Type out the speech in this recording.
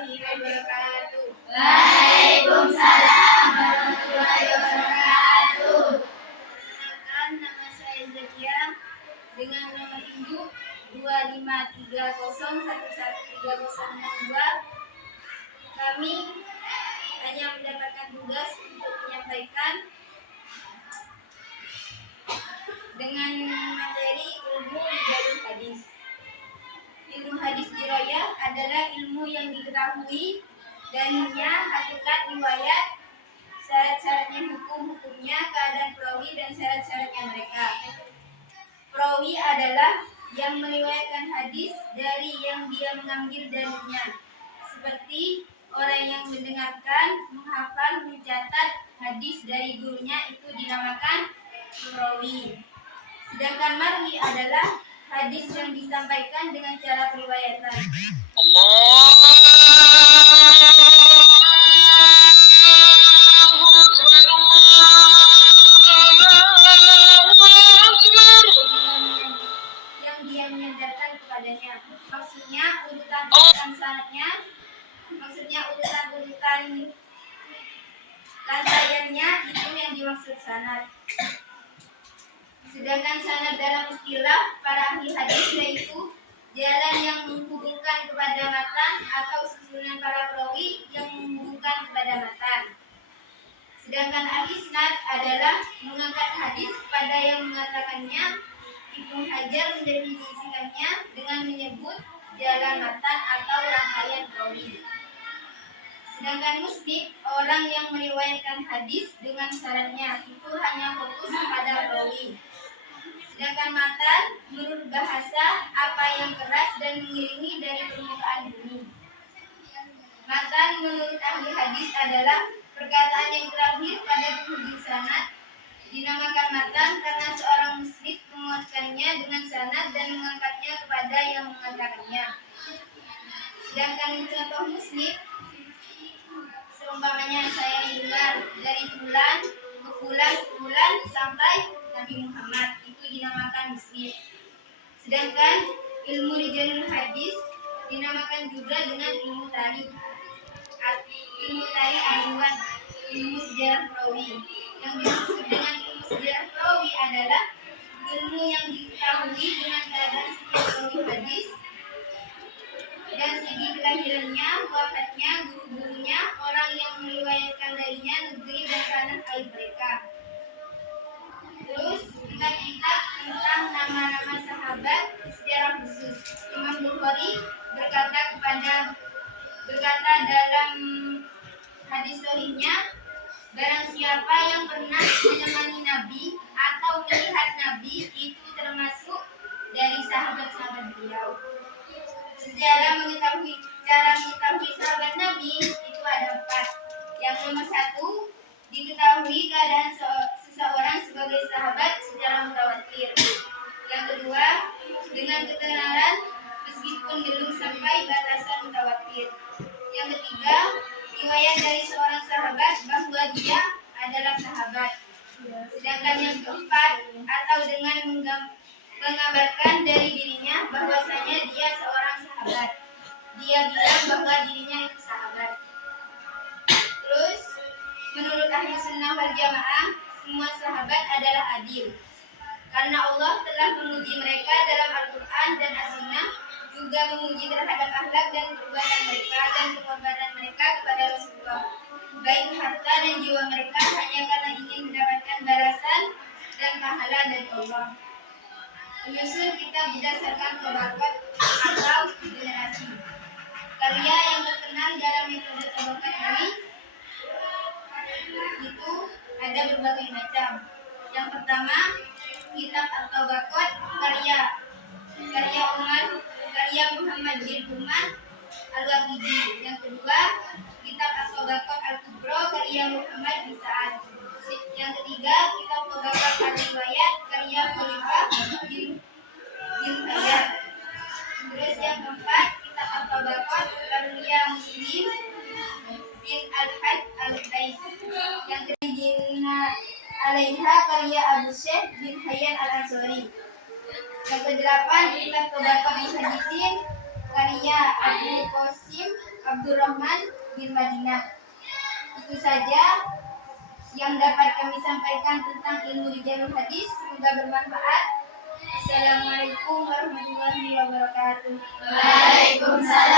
warahmatullahi wabarakatuh. Waalaikumsalam warahmatullahi wabarakatuh. Perkenalkan, nama saya Zakia dengan nomor induk 253011302. Kami hanya mendapatkan tugas untuk menyampaikan dengan materi ilmu rijalul hadis. Ilmu hadis dirayah adalah ilmu yang diketahui dalilnya, hakikat riwayat, syarat-syaratnya, hukum-hukumnya, keadaan perawi dan syarat-syaratnya mereka. Perawi adalah yang meriwayatkan hadis dari yang dia mengambil dalilnya, seperti orang yang mendengarkan, menghafal, mencatat hadis dari gurunya, itu dinamakan perawi. Sedangkan marwi adalah hadis yang disampaikan dengan cara periwayatan. Yang dia menyandarkan kepadanya. Maksudnya urutan-urutan sanadnya, urutan-urutan rantaiannya, itu yang dimaksud sanad. Sedangkan sanad dalam istilah para ahli hadis yaitu jalan yang menghubungkan kepada matan atau susunan para perawi yang menghubungkan kepada matan. Sedangkan al-isnad adalah mengangkat hadis kepada yang mengatakannya. Ibnu Hajar mendefinisikannya dengan menyebut jalan matan atau rangkaian perawi. Sedangkan musnid orang yang meriwayatkan hadis dengan syaratnya, itu hanya fokus pada perawi. Sedangkan matan menurut bahasa apa yang keras dan mengiringi dari permukaan bumi. Matan menurut ahli hadis adalah perkataan yang terakhir pada penghujung sanad. Dinamakan matan karena seorang musnid menguatkannya dengan sanad dan mengangkatnya kepada yang mengatakannya. Sedangkan contoh musnid, seumpamanya saya dengar dari fulan ke fulan sampai Nabi Muhammad, itu dinamakan musnid. Sedangkan ilmu rijalul hadis dinamakan juga dengan ilmu tarikh. Ilmu tarikh adalah ilmu sejarah perawi. Yang dimaksud dengan ilmu sejarah perawi adalah ilmu yang diketahui dengan keadaan setiap perawi hadis dan segi kelahirannya, wafatnya, guru-gurunya, orang yang meriwayatkan darinya, negeri dan tanah air mereka. Terus kitab-kitab tentang nama-nama sahabat secara khusus. Imam Bukhari berkata dalam hadis sahihnya, barang siapa yang pernah menemani Nabi atau melihat Nabi, itu termasuk dari sahabat-sahabat beliau. Cara mengetahui sahabat Nabi itu ada 4. Yang nomor 1, diketahui keadaan seseorang sebagai sahabat secara mutawatir. Yang kedua, dengan keterangan meskipun belum sampai batasan mutawatir. Yang ketiga, riwayat dari seorang sahabat bahwa dia adalah sahabat. Sedangkan yang keempat, atau dengan mengabarkan dari dirinya bahwasanya dia seorang sahabat. Dia bilang bahwa dirinya itu sahabat. Terus, menurut ahli sunnah wal jamaah, semua sahabat adalah adil. Karena Allah telah memuji mereka dalam Al-Quran dan As-Sunnah, juga memuji terhadap akhlak dan perbuatan mereka dan pengorbanan mereka kepada Rasulullah. Baik harta dan jiwa mereka hanya karena ingin mendapatkan balasan dan pahala dari Allah. Menyusun kitab berdasarkan tabaqat atau generasi. Karya yang terkenal dalam metode tabaqat ini itu ada berbagai macam. Yang pertama, kitab At-Tabaqat karya Muhammad bin Umar Al-Waqidi. Yang kedua, kitab At-Tabaqat Al-Kubra karya Muhammad bin Sa'ad. Yang ketiga, kitab Tabaqat Al-Riwayat karya Khalifah bin Hajar. Terus yang keempat, kitab At-Tabaqat karya Muslim bin Al-Hajj Al-Qais. Yang ketiga, Alaiha karya Abu Syekh bin Hayyan Al-Ansari. Yang kedelapan, kitab Tabaqat Hadisin karya Abu Qasim Abdurrahman bin Madinah. Itu saja yang dapat kami sampaikan tentang ilmu rijalul hadis. Semoga bermanfaat. Assalamualaikum warahmatullahi wabarakatuh. Waalaikumsalam